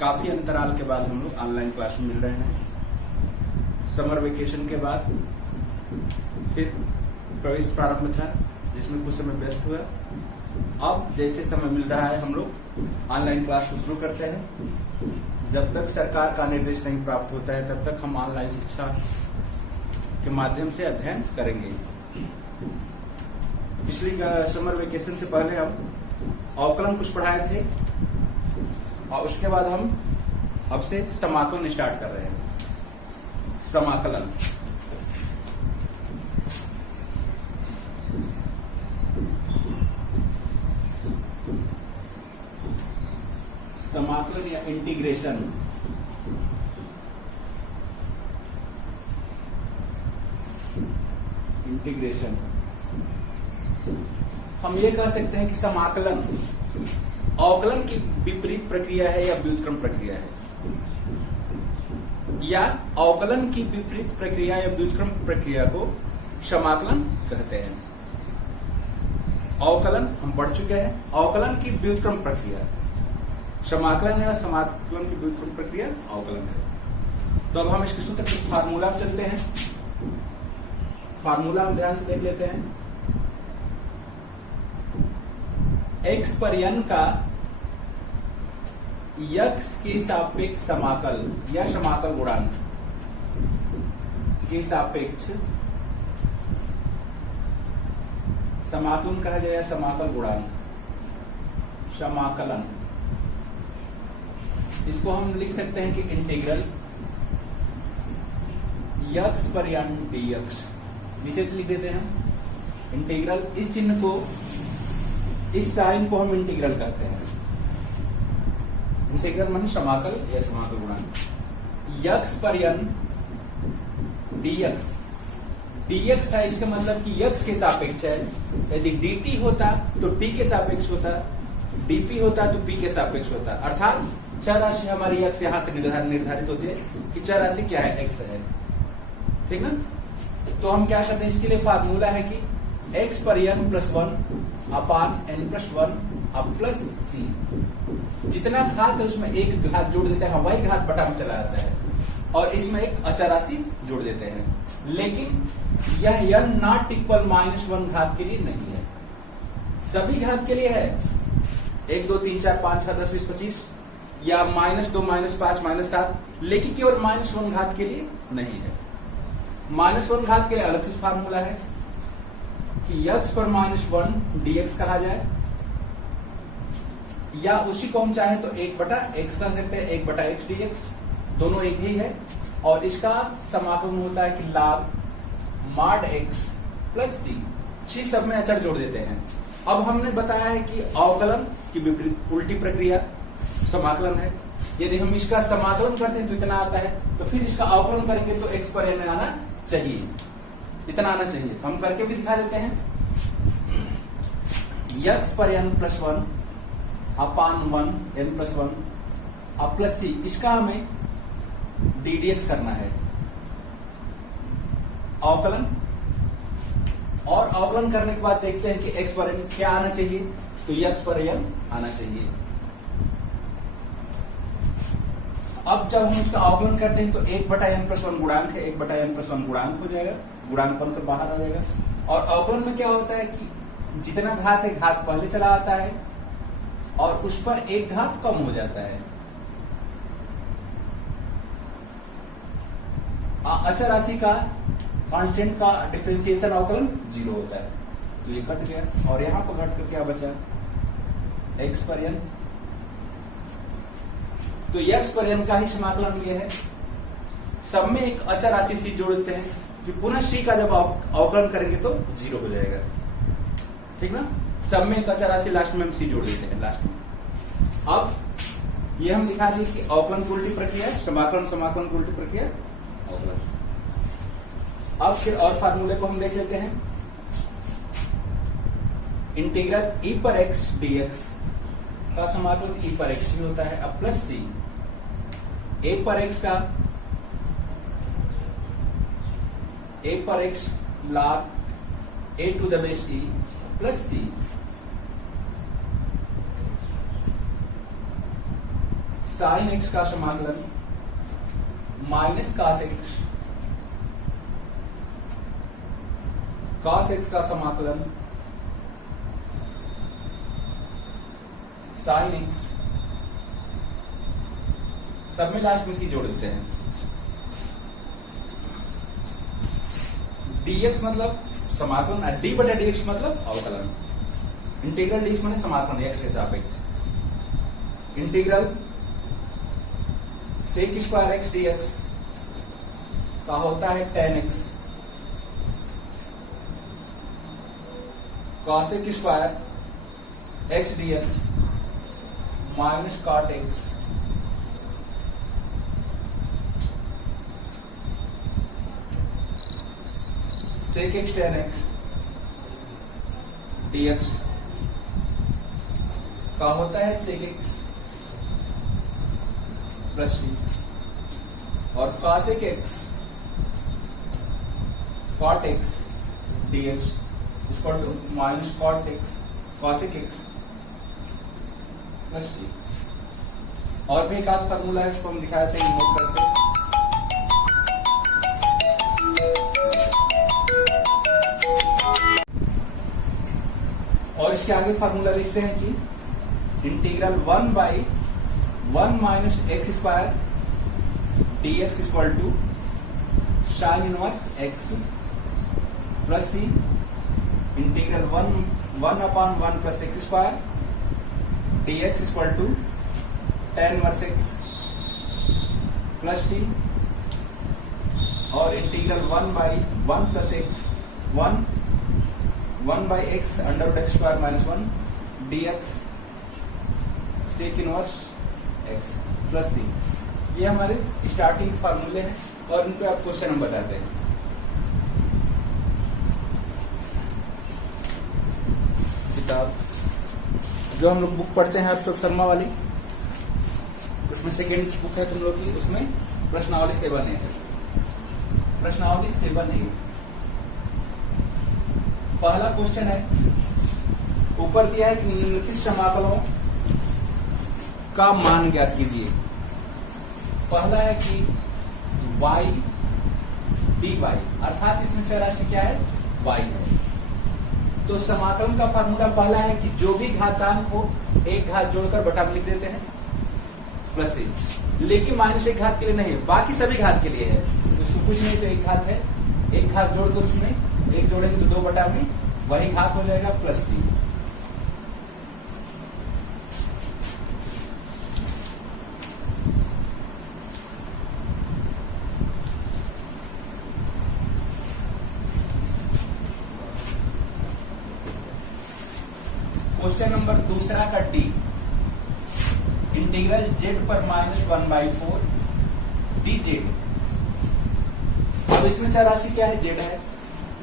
काफी अंतराल के बाद हम लोग ऑनलाइन क्लास में मिल रहे हैं। समर वेकेशन के बाद फिर प्रवेश प्रारंभ था, जिसमें कुछ समय व्यस्त हुआ। अब जैसे समय मिल रहा है हम लोग ऑनलाइन क्लास शुरू करते हैं। जब तक सरकार का निर्देश नहीं प्राप्त होता है तब तक हम ऑनलाइन शिक्षा के माध्यम से अध्ययन करेंगे। पिछली समर वेकेशन से पहले हम अवकलन कुछ पढ़ाए थे और उसके बाद हम अब से समाकलन स्टार्ट कर रहे हैं। समाकलन समाकलन या इंटीग्रेशन हम ये कह सकते हैं कि समाकलन अवकलन की विपरीत प्रक्रिया है या व्युत्क्रम प्रक्रिया है, या अवकलन की विपरीत प्रक्रिया या व्युत्क्रम प्रक्रिया को समाकलन कहते हैं। अवकलन हम पढ़ चुके हैं, अवकलन की व्युत्क्रम प्रक्रिया समाकलन है और समाकलन की व्युत्क्रम प्रक्रिया अवकलन है। तो अब हम इसके सूत्र के फार्मूला में चलते हैं। फार्मूला हम ध्यान से देख लेते हैं। x पर n का x के सापेक्ष समाकल या समाकल गुणांक के सापेक्ष समाकलन कहा जाए, समाकल गुणांक समाकलन, इसको हम लिख सकते हैं कि इंटीग्रल x पर n dx। नीचे लिख देते हैं इंटीग्रल, इस चिन्ह को, इस साइन को हम इंटीग्रल कहते हैं। इंटीग्रल माने समाकल या समाकल गुणांक। x पर n dx, dx है इसका मतलब कि x के सापेक्ष है। यदि dt होता तो t के सापेक्ष होता, dp होता तो p के सापेक्ष होता। अर्थात चर राशि हमारी x यहां से निर्धारित होती है कि चर राशि क्या है, x है। ठीक ना। तो हम क्या करते हैं, इसके लिए फार्मूला है कि x पर n प्लस 1 अपान n प्लस 1 अब प्लस c, जितना घात है उसमें एक घात जोड़ देते हैं, वही घात बटा में चला जाता है और इसमें एक अचर राशि जोड़ देते हैं। लेकिन यह n नॉट इक्वल -1 घात के लिए नहीं है, सभी घात के लिए है। 1 2 3 4 5 6 10 20 25 या -2 -5 -7, लेकिन केवल -1 घात के लिए नहीं है। -1 घात के लिए अलग से फार्मूला है कि x पर -1 dx कहा जाए, या उसी को हम चाहें तो 1/x कह सकते हैं, 1/x dx, दोनों एक ही है। और इसका समाकलन होता है कि log mod x plus c सब में अचर जोड़ देते हैं। अब हमने बताया है कि अवकलन की विपरीत उल्टी प्रक्रिया समाकलन है। यदि हम इसका समाकलन करते हैं तो इतना आता है, तो फिर इसका अवकलन करेंगे तो x पर n आना चाहिए, इतना आना चाहिए। हम करके भी दिखा देते हैं। x पर n प्लस 1 अपान 1 n प्लस 1 अब प्लस c, इसका हमें ddx करना है अवकलन। और अवकलन करने के बाद देखते हैं कि x पर n क्या आना चाहिए, तो x पर n आना चाहिए। अब जब हम इसका अवकलन करते हैं तो 1/n प्लस 1 गुणांक है, 1/n प्लस 1 गुणांक हो जाएगा, गुणांक बनकर बाहर आ जाएगा। और अवकलन में क्या होता है कि जितना घात है घात पहले चला आता है और उस पर एक घात कम हो जाता है। अचर राशि का कांस्टेंट का डिफरेंशिएशन अवकलन 0 होता है, तो ये कट गया और यहां पर घट कर क्या बचा, x पर n। तो x पर n का ही समाकलन ये है। सब में एक अचर राशि c जोड़ देते हैं कि पुनः c का जब अवकलन करेंगे तो 0 हो जाएगा। ठीक ना। सब में एक अचर राशि लास्ट में हम c जोड़ देते हैं लास्ट में। अब ये हम दिखा दिए कि अवकलन की उल्टी प्रक्रिया समाकलन, समाकलन की उल्टी प्रक्रिया अवकलन। अब फिर और फार्मूले को हम देख लेते हैं। इंटीग्रल e पर x dx का समाकलन e पर x ही होता है, अब प्लस c, a पर x का a पर x log a to the base e plus c, sign X का समाकलन माइनस कॉस एक्स का समाकलन साइन एक्स, सब में लास्ट में इसकी जोड़ देते हैं। dx मतलब समाकलन और d बटा dx मतलब अवकलन। इंटीग्रल dx माने समाकलन x के सापेक्ष। Integral sec square x dx का होता है tan x, cosec square x dx minus cot x, sec x tan x dx का होता है sec x प्लस c, और cosec x cot x dx equal to minus cot x cosec x plus c। और भी एक आध formula है, उसको हम दिखाए थे, नोट करते हैं। और इसके आगे फार्मूला देखते हैं कि integral 1 by 1 minus X square dx equal to sine inverse x plus c, integral 1 upon 1 plus X square dx equal to tan inverse x plus c, और integral 1 by 1 plus X 1 by X under root X square minus 1 dx sec inverse x plus c। ये हमारे starting फार्मूले हैं और इन पे आप question हम बताते हैं। किताब जो हम लोग बुक पढ़ते हैं अशोक शर्मा वाली, उसमें सेकेंड बुक है तुम लोग की, उसमें प्रश्नावली 7 है। प्रश्नावली 7 है। पहला क्वेश्चन है, ऊपर दिया है कि निम्नलिखित समाकलों का मान ज्ञात कीजिए। पहला है कि y dy, अर्थात इसमें चर राशि क्या है, y है। तो समाकलन का फार्मूला पहला है कि जो भी घातांक हो एक घात जोड़कर बटा में लिख देते हैं प्लस c, लेकिन माइनस एक घात के लिए नहीं, बाकी सभी घात के लिए है। उसको कुछ नहीं तो एक घात है, एक घात जोड़कर उसमें एक जोड़ेंगे तो 2 बटा में वही घात हो जाएगा प्लस c। क्वेश्चन नंबर दूसरा का d, इंटीग्रल z पर माइनस 1/4 dz। अब इसमें चर राशि क्या है, z है।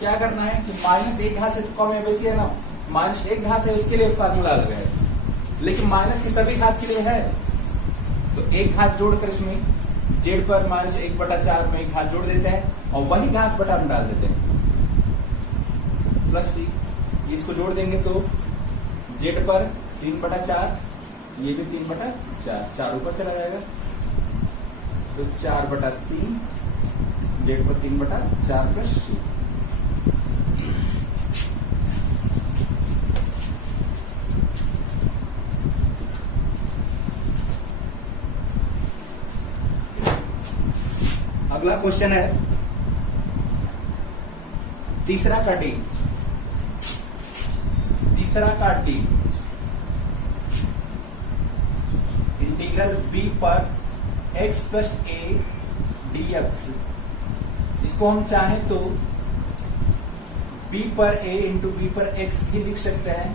क्या करना है कि माइनस एक घात से कम है, वैसे है ना, माइनस एक घात है उसके लिए फार्मूला अलग है, लेकिन माइनस के सभी घात के लिए है। तो एक घात जोड़कर इसमें z पर माइनस 1/4 में एक घात जोड़ देते हैं और वही घात बटा में डाल देते हैं प्लस c। इसको जोड़ देंगे तो z पर 3/4, ये भी 3/4, 4 ऊपर चला जाएगा तो 4/3, z पर 3/4 प्लस c। अगला क्वेश्चन है तीसरा का d, इंटीग्रल b पर x प्लस a dx। इसको हम चाहें तो b पर a इंटू b पर x भी लिख सकते हैं,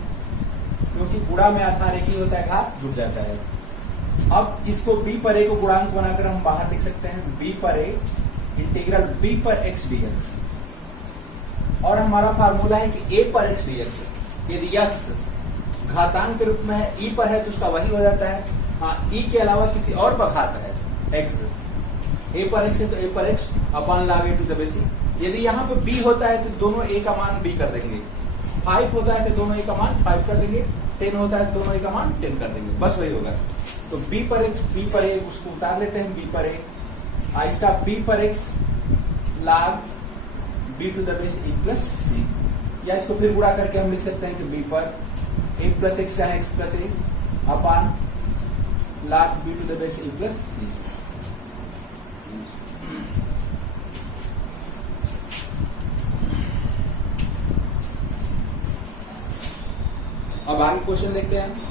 क्योंकि गुणा में आधार एक ही होता है, घात जुड़ जाता है। अब इसको b पर a को गुणांक बनाकर हम बाहर लिख सकते हैं, b पर a इंटीग्रल b पर x dx। और हमारा फार्मूला है कि a पर x dx, यदि x घातांक के रूप में है, e पर है तो उसका वही हो जाता है। हाँ, e के अलावा किसी और पर घात है x, a पर x है तो a पर x अपन लागे टू द बेस। यदि यहाँ पे b होता है तो दोनों a का मान b कर देंगे, 5 होता है तो दोनों a का मान 5 कर देंगे, 10 होता है तो दोनों a का मान 10 कर देंगे, बस वही होगा। तो बी पर ए उसको उतार लेते हैं, बी पर ए इसका बी पर X log b to the base A plus C, या इसको फिर गुणा करके हम लिख सकते हैं कि बी पर ए प्लस एक्स चाहे एक्स प्लस ए अपान log b to the base A plus C. अब आगे क्वेश्चन देखते हैं।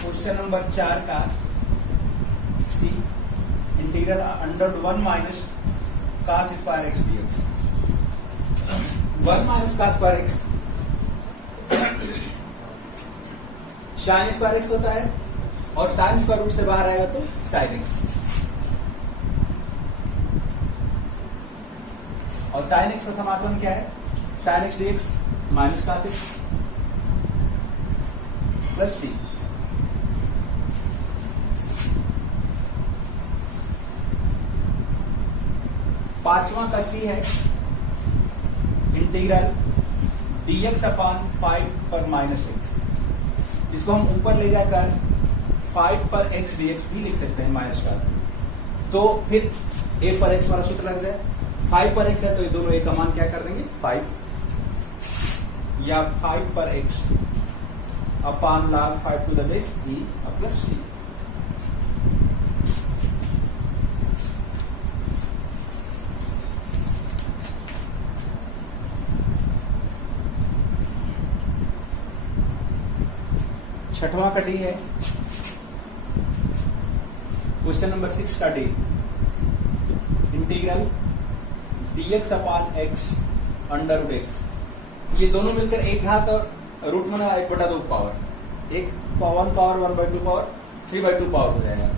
क्वेश्चन नंबर 4 का C integral under 1 minus cos square X dx। 1 minus cos square X sine square X होता है, और साइन स्क्वायर रूट से बाहर आएगा तो साइन एक्स, और साइन एक्स का समाकलन क्या है, sine X dx minus cos X plus C. पांचवा का सी है इंटीग्रल dx अपॉन 5 पर माइनस एक्स। इसको हम ऊपर ले जाकर 5 पर x dx भी लिख सकते हैं माइनस का, तो फिर a पर x वाला सूत्र लग जाए। 5 पर x है तो ये दोनों a का मान क्या कर देंगे 5, या 5 पर x upon log 5 to the base e plus c। छठवां का डी है, क्वेश्चन नंबर 6 का D integral dx upon x under root X. ये दोनों मिलकर एक घात और रूट में 1/2 पावर, एक 1 पावर 1/2 पावर 3/2 पावर हो जाएगा,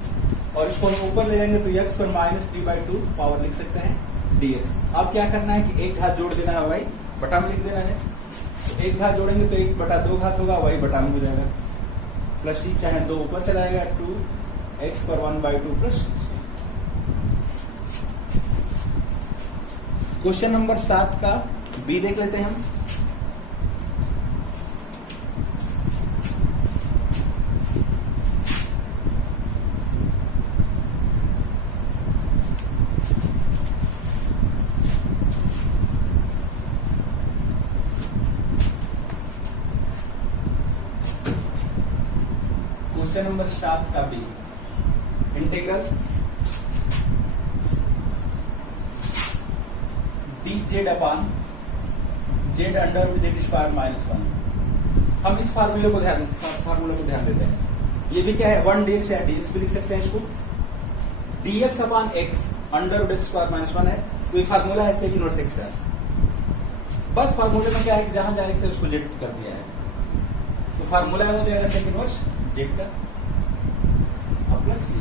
और इसको हम ऊपर ले जाएंगे तो x पर माइनस 3/2 पावर लिख सकते हैं dx। अब क्या करना है कि एक घात जोड़ देना है, वही बटा में लिख देना है। तो एक घात जोड़ेंगे तो 1/2 घात होगा, वही बटा में हो जाएगा प्लस सी, चाहे 2 ऊपर चला जाएगा 2x पर 1/2 प्लस। क्वेश्चन नंबर 7 का बी देख लेते हैं हम। क्वेश्चन नंबर 7 का B integral dz upon z under root z square minus 1। हम इस फार्मूले को ध्यान देते हैं। ये भी क्या है 1 dx या dx भी लिख सकते हैं इसको। dx upon x under root x square minus 1 है, तो ये फार्मूला है सेक इनवर्स x का। बस फार्मूले में क्या है कि जहां जहां x है उसको z कर दिया है, तो फार्मूला हो जाएगा सेक इनवर्स z का प्लस सी।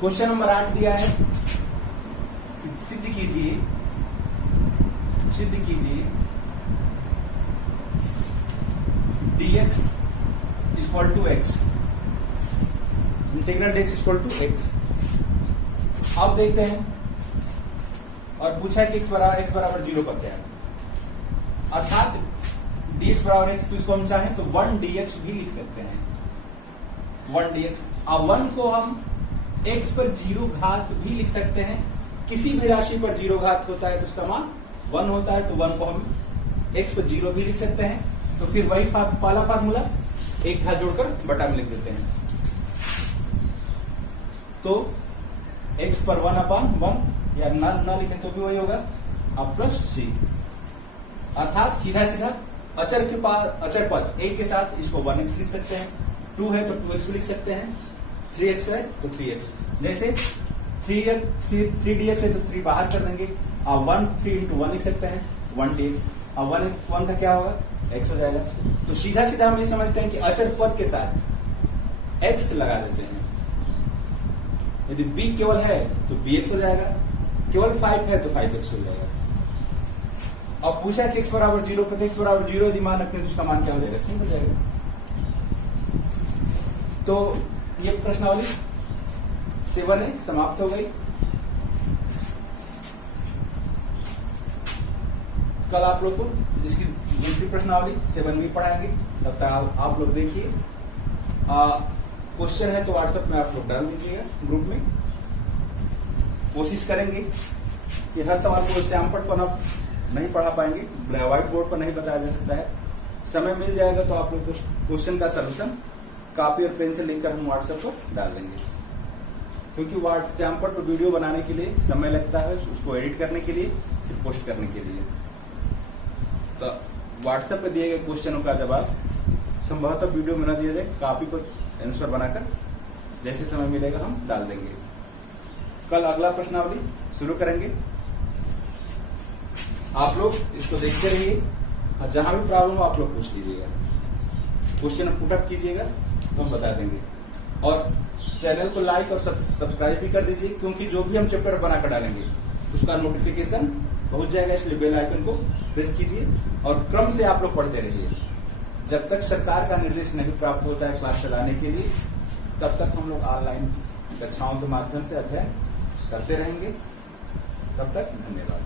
क्वेश्चन नंबर 8 दिया है, सिद्ध कीजिए dx equal to x, integral dx equal to x। अब देखते हैं, और पूछा है कि x बराबर 0 पर क्या है, अर्थात dx बराबर x, तो इसको हम चाहें तो 1 dx भी लिख सकते हैं। 1 dx, अब 1 को हम x पर 0 घात भी लिख सकते हैं। किसी भी राशि पर 0 घात होता है तो उसका मान 1 होता है, तो 1 को हम x पर 0 भी लिख सकते हैं। तो फिर वही पहला फार्मूला, एक घात जोड़कर बटा में लिख देते हैं, तो x पर 1 अपॉन 1, या ना लिखें तो भी वही होगा, अब प्लस सी। अर्थात सीधा सीधा अचर के पास अचर पद a के साथ इसको 1x लिख सकते हैं, 2 है तो 2x भी लिख सकते हैं, 3x है तो 3x। जैसे 3dx है तो 3 बाहर कर देंगे, अब 3 into 1 लिख सकते हैं 1 dx। अब 1 का क्या होगा x हो जाएगा। तो सीधा सीधा हम ये समझते हैं कि अचर पद के साथ x लगा देते हैं। यदि b केवल है तो bx हो जाएगा, केवल 5 है तो 5x हो जाएगा। और पूछा कि x बराबर 0 पर x बराबर 0 यदि मान रखते हैं तो उसका मान क्या हो जाएगा, सिंक हो जाएगा। तो ये प्रश्नावली 7A समाप्त हो गई। कल आप लोग को इसकी दूसरी प्रश्नावली 7B पढ़ाएंगे। तब तक आप लोग देखिए, क्वेश्चन है तो व्हाट्सएप में आप लोग डाल दीजिएगा ग्रुप में। कोशिश करेंगे कि हर सवाल को श्यामपट पर आप नहीं पढ़ा पाएंगे, व्हाइट बोर्ड पर नहीं बताया जा सकता है। समय मिल जाएगा तो आप लोग क्वेश्चन का सलूशन कॉपी और पेन से लिखकर हम व्हाट्सएप पर डाल देंगे, क्योंकि श्यामपट पर वीडियो बनाने के लिए समय लगता है, उसको एडिट करने के लिए, फिर पोस्ट करने के लिए। तो व्हाट्सएप पर दिए गए क्वेश्चनों का जवाब संभवतः वीडियो में न दिया जाए, कॉपी को आंसर बनाकर जैसे समय मिलेगा हम डाल देंगे। कल अगला प्रश्नावली शुरू करेंगे। आप लोग इसको देखते रहिए, जहां भी प्रॉब्लम हो आप लोग पूछ लीजिएगा, क्वेश्चन पुटअप कीजिएगा तो हम बता देंगे। और चैनल को लाइक और सब्सक्राइब भी कर दीजिए, क्योंकि जो भी हम चैप्टर बनाकर डालेंगे उसका नोटिफिकेशन पहुंच जाएगा, इसलिए बेल आइकन को प्रेस कीजिए और क्रम से आप लोग पढ़ते रहिए। जब तक सरकार का निर्देश नहीं प्राप्त होता है क्लास चलाने के लिए, तब तक हम लोग ऑनलाइन कक्षाओं के माध्यम से अध्ययन करते रहेंगे। तब तक धन्यवाद।